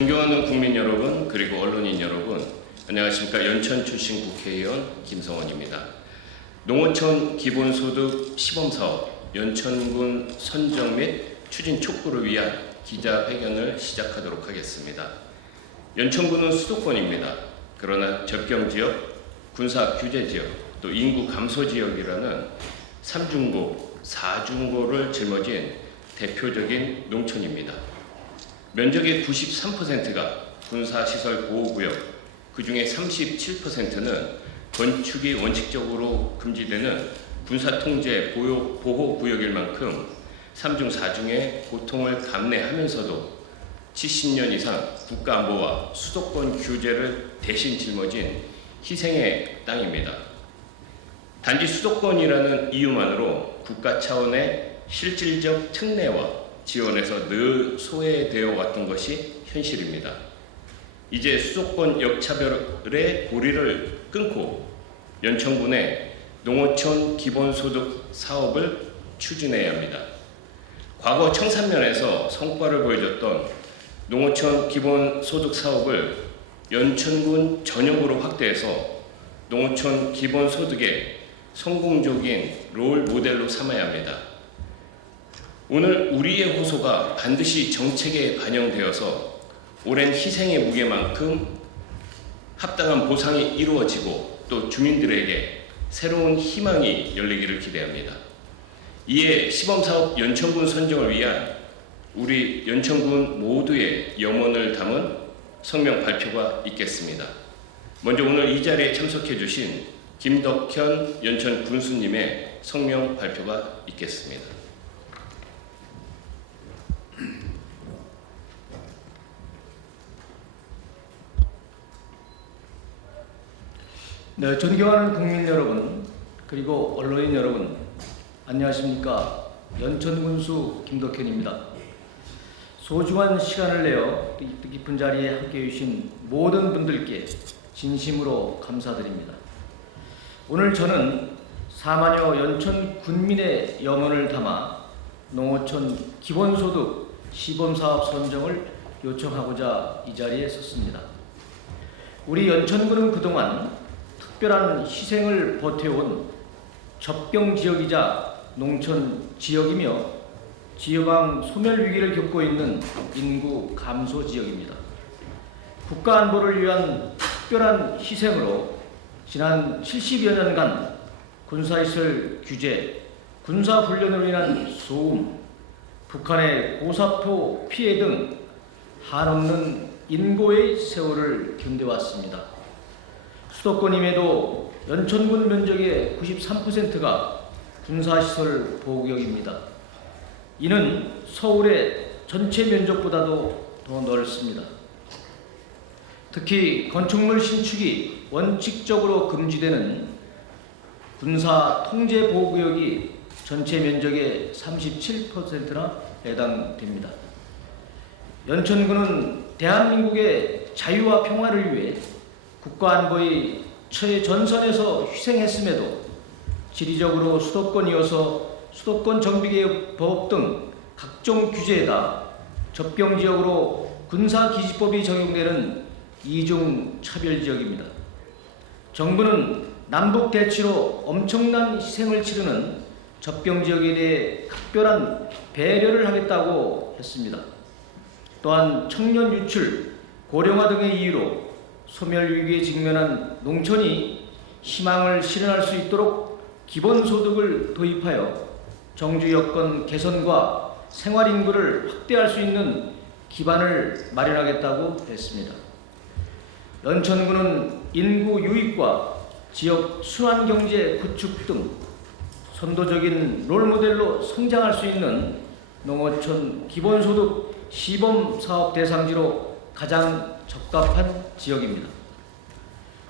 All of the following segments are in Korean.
존경하는 국민 여러분, 그리고 언론인 여러분, 안녕하십니까. 연천 출신 국회의원 김성원입니다. 농어촌 기본소득 시범사업 연천군 선정 및 추진 촉구를 위한 기자회견을 시작하도록 하겠습니다. 연천군은 수도권입니다. 그러나 접경지역, 군사규제지역, 또 인구 감소지역이라는 3중고, 4중고를 짊어진 대표적인 농촌입니다. 면적의 93%가 군사시설 보호구역, 그 중에 37%는 건축이 원칙적으로 금지되는 군사통제 보호구역일 만큼 3중 4중의 고통을 감내하면서도 70년 이상 국가안보와 수도권 규제를 대신 짊어진 희생의 땅입니다. 단지 수도권이라는 이유만으로 국가 차원의 실질적 특례와 지원에서 늘 소외되어 왔던 것이 현실입니다. 이제 수도권 역차별의 고리를 끊고 연천군의 농어촌 기본소득 사업을 추진해야 합니다. 과거 청산면에서 성과를 보여줬던 농어촌 기본소득 사업을 연천군 전역으로 확대해서 농어촌 기본소득의 성공적인 롤 모델로 삼아야 합니다. 오늘 우리의 호소가 반드시 정책에 반영되어서 오랜 희생의 무게만큼 합당한 보상이 이루어지고 또 주민들에게 새로운 희망이 열리기를 기대합니다. 이에 시범사업 연천군 선정을 위한 우리 연천군 모두의 염원을 담은 성명 발표가 있겠습니다. 먼저 오늘 이 자리에 참석해 주신 김덕현 연천 군수님의 성명 발표가 있겠습니다. 네, 존경하는 국민 여러분, 그리고 언론인 여러분, 안녕하십니까. 연천군수 김덕현입니다. 소중한 시간을 내어 뜻깊은 자리에 함께해 주신 모든 분들께 진심으로 감사드립니다. 오늘 저는 사만여 연천 군민의 염원을 담아 농어촌 기본소득 시범사업 선정을 요청하고자 이 자리에 섰습니다. 우리 연천군은 그동안 특별한 희생을 보태온 접경지역이자 농촌 지역이며 지역왕 소멸 위기를 겪고 있는 인구 감소 지역입니다. 국가 안보를 위한 특별한 희생으로 지난 70여 년간 군사시설 규제, 군사훈련으로 인한 소음, 북한의 고사포 피해 등 한없는 인고의 세월을 견뎌왔습니다. 수도권임에도 연천군 면적의 93%가 군사시설 보호구역입니다. 이는 서울의 전체 면적보다도 더 넓습니다. 특히 건축물 신축이 원칙적으로 금지되는 군사 통제 보호구역이 전체 면적의 37%나 해당됩니다. 연천군은 대한민국의 자유와 평화를 위해 국가안보의 최전선에서 희생했음에도 지리적으로 수도권이어서 수도권 정비개혁법 등 각종 규제에다 접경지역으로 군사기지법이 적용되는 이중 차별지역입니다. 정부는 남북 대치로 엄청난 희생을 치르는 접경지역에 대해 각별한 배려를 하겠다고 했습니다. 또한 청년 유출, 고령화 등의 이유로 소멸위기에 직면한 농촌이 희망을 실현할 수 있도록 기본소득을 도입하여 정주 여건 개선과 생활인구를 확대할 수 있는 기반을 마련하겠다고 했습니다. 연천군은 인구 유입과 지역 순환경제 구축 등 선도적인 롤모델로 성장할 수 있는 농어촌 기본소득 시범사업 대상지로 가장 적합한 지역입니다.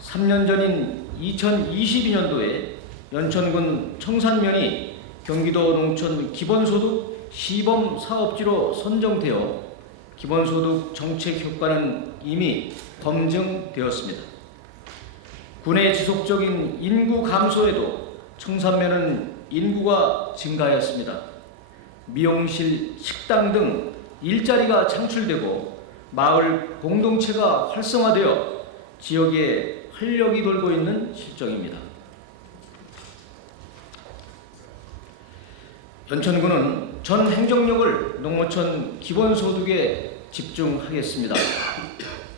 3년 전인 2022년도에 연천군 청산면이 경기도 농촌 기본소득 시범사업지로 선정되어 기본소득 정책 효과는 이미 검증되었습니다. 군의 지속적인 인구 감소에도 청산면은 인구가 증가하였습니다. 미용실, 식당 등 일자리가 창출되고 마을 공동체가 활성화되어 지역에 활력이 돌고 있는 실정입니다. 연천군은 전 행정력을 농어촌 기본소득에 집중하겠습니다.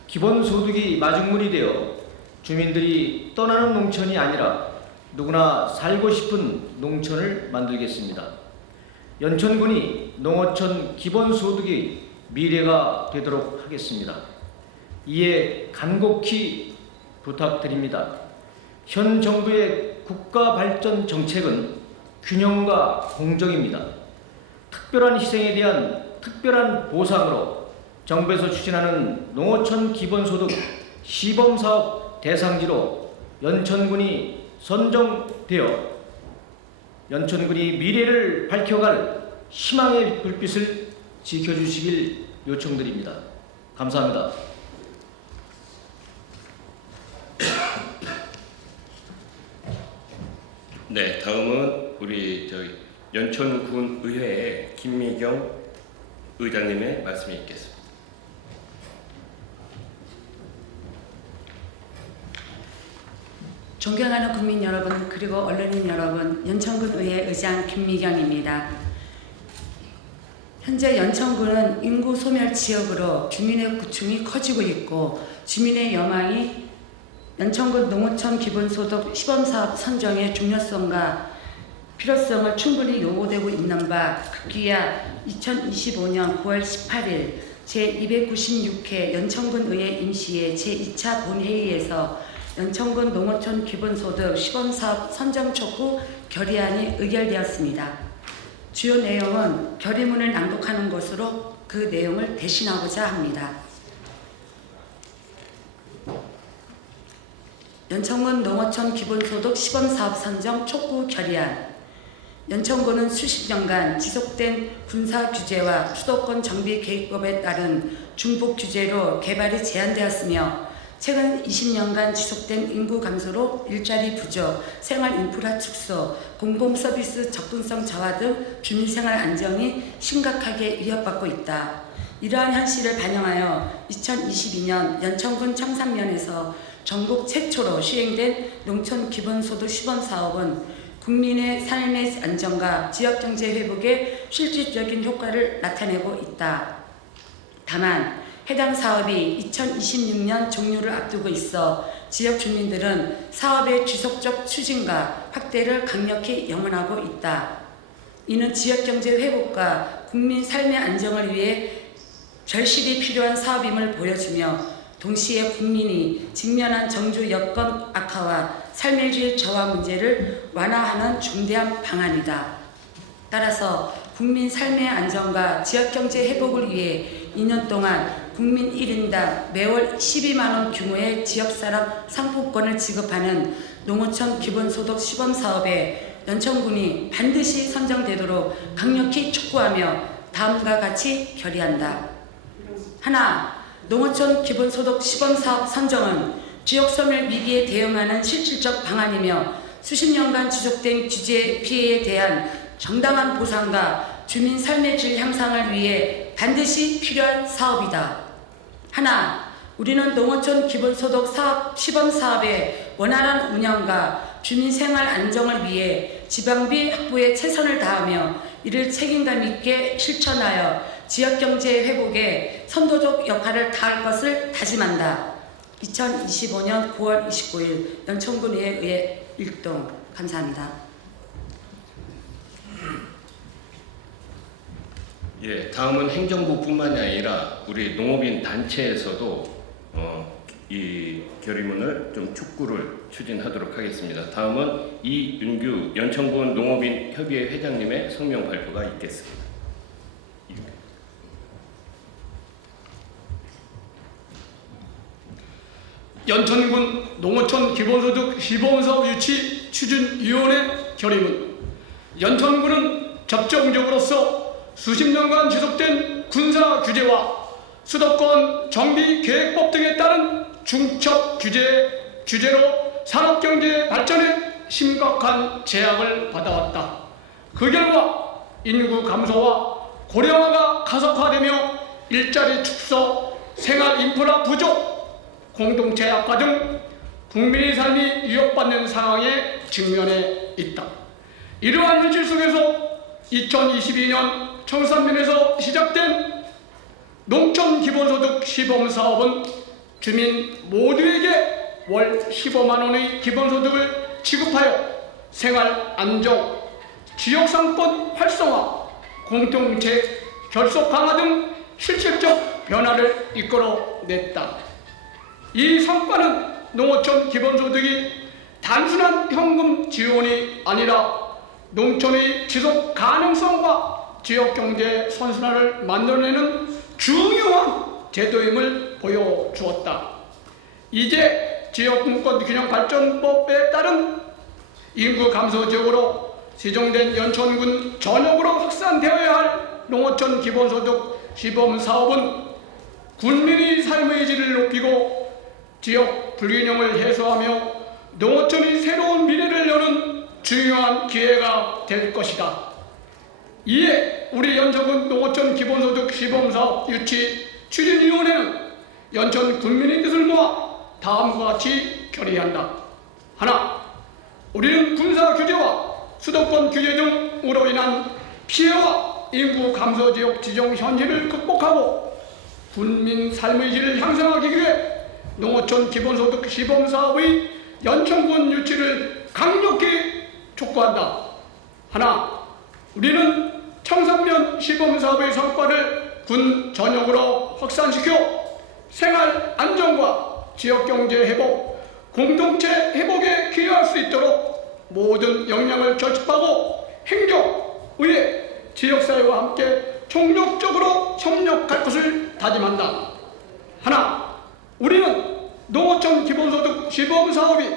기본소득이 마중물이 되어 주민들이 떠나는 농촌이 아니라 누구나 살고 싶은 농촌을 만들겠습니다. 연천군이 농어촌 기본소득의 미래가 되도록 하겠습니다. 이에 간곡히 부탁드립니다. 현 정부의 국가발전 정책은 균형과 공정입니다. 특별한 희생에 대한 특별한 보상으로 정부에서 추진하는 농어촌 기본소득 시범사업 대상지로 연천군이 선정되어 연천군이 미래를 밝혀갈 희망의 불빛을 지켜주시길 요청드립니다. 감사합니다. 네, 다음은 우리 연천군 의회의 김미경 의장님의 말씀이 있겠습니다. 존경하는 국민 여러분, 그리고 언론인 여러분, 연천군 의회 의장 김미경입니다. 현재 연천군은 인구 소멸 지역으로 주민의 구충이 커지고 있고 주민의 여망이 연천군 농어촌 기본소득 시범사업 선정의 중요성과 필요성을 충분히 요구되고 있는 바 급기야 2025년 9월 18일 제296회 연천군 의회 임시회 제2차 본회의에서 연천군 농어촌 기본소득 시범사업 선정 촉구 결의안이 의결되었습니다. 주요 내용은 결의문을 낭독하는 것으로 그 내용을 대신하고자 합니다. 연천군 농어촌 기본소득 시범사업 선정 촉구 결의안. 연천군은 수십 년간 지속된 군사 규제와 수도권 정비 계획법에 따른 중복 규제로 개발이 제한되었으며 최근 20년간 지속된 인구 감소로 일자리 부족, 생활 인프라 축소, 공공 서비스 접근성 저하 등 주민생활 안정이 심각하게 위협받고 있다. 이러한 현실을 반영하여 2022년 연천군 청산면에서 전국 최초로 시행된 농촌 기본소득 시범사업은 국민의 삶의 안정과 지역경제 회복에 실질적인 효과를 나타내고 있다. 다만 해당 사업이 2026년 종료를 앞두고 있어 지역 주민들은 사업의 지속적 추진과 확대를 강력히 염원하고 있다. 이는 지역경제 회복과 국민 삶의 안정을 위해 절실히 필요한 사업임을 보여주며 동시에 국민이 직면한 정주 여건 악화와 삶의 질 저하 문제를 완화하는 중대한 방안이다. 따라서 국민 삶의 안정과 지역경제 회복을 위해 2년 동안 국민 1인당 매월 12만원 규모의 지역사랑 상품권을 지급하는 농어촌 기본소득 시범사업에 연천군이 반드시 선정되도록 강력히 촉구하며 다음과 같이 결의한다. 하나, 농어촌 기본소득 시범사업 선정은 지역소멸 위기에 대응하는 실질적 방안이며 수십 년간 지속된 규제 피해에 대한 정당한 보상과 주민 삶의 질 향상을 위해 반드시 필요한 사업이다. 하나, 우리는 농어촌 기본소득 사업 시범사업의 원활한 운영과 주민 생활 안정을 위해 지방비 확보에 최선을 다하며 이를 책임감 있게 실천하여 지역경제 회복에 선도적 역할을 다할 것을 다짐한다. 2025년 9월 29일 연천군 의회 1동. 감사합니다. 예, 다음은 행정부뿐만이 아니라 우리 농업인 단체에서도 이 결의문을 좀 촉구를 추진하도록 하겠습니다. 다음은 이윤규 연천군 농업인 협의회 회장님의 성명 발표가 있겠습니다. 연천군 농어촌 기본소득 시범사업 유치 추진위원회 결의문. 연천군은 접종적으로서 수십 년간 지속된 군사 규제와 수도권 정비 계획법 등에 따른 중첩 규제로 산업경제 발전에 심각한 제약을 받아왔다. 그 결과 인구 감소와 고령화가 가속화되며 일자리 축소, 생활 인프라 부족, 공동체 악화 등 국민의 삶이 위협받는 상황에 직면해 있다. 이러한 현실 속에서 2022년 청산면에서 시작된 농촌 기본소득 시범사업은 주민 모두에게 월 15만 원의 기본소득을 지급하여 생활 안정, 지역상권 활성화, 공동체 결속 강화 등 실질적 변화를 이끌어냈다. 이 성과는 농어촌 기본소득이 단순한 현금 지원이 아니라 농촌의 지속 가능성과 지역경제 선순환을 만들어내는 중요한 제도임을 보여주었다. 이제 지역분권균형발전법에 따른 인구 감소 지역으로 지정된 연천군 전역으로 확산되어야 할 농어촌 기본소득 시범사업은 군민의 삶의 질을 높이고 지역 불균형을 해소하며 농어촌의 새로운 미래를 여는 중요한 기회가 될 것이다. 이에 우리 연천군 농어촌 기본소득 시범사업 유치 추진위원회는 연천 군민의 뜻을 모아 다음과 같이 결의한다. 하나, 우리는 군사 규제와 수도권 규제 등으로 인한 피해와 인구 감소 지역 지정 현실을 극복하고 군민 삶의 질을 향상하기 위해 농어촌 기본소득 시범사업의 연천군 유치를 강력히 촉구한다. 하나, 우리는 청산면 시범사업의 성과를 군 전역으로 확산시켜 생활 안정과 지역경제 회복, 공동체 회복에 기여할 수 있도록 모든 역량을 결집하고 행정, 의회, 지역사회와 함께 총력적으로 협력할 것을 다짐한다. 하나, 우리는 농어촌 기본소득 시범사업이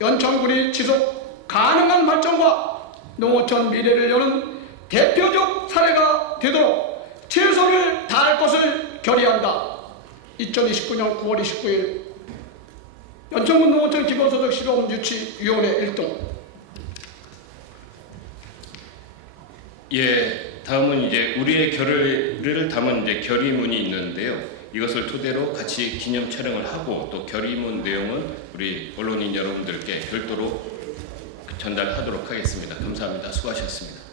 연천군이 지속 가능한 발전과 농어촌 미래를 여는 대표적 사례가 되도록 최선을 다할 것을 결의한다. 2029년 9월 29일 연천군 농어촌 기본소득 시범 유치위원회 1동. 예, 다음은 이제 우리의 결의를 담은 이제 결의문이 있는데요. 이것을 토대로 같이 기념 촬영을 하고 또 결의문 내용은 우리 언론인 여러분들께 별도로 전달하도록 하겠습니다. 감사합니다. 수고하셨습니다.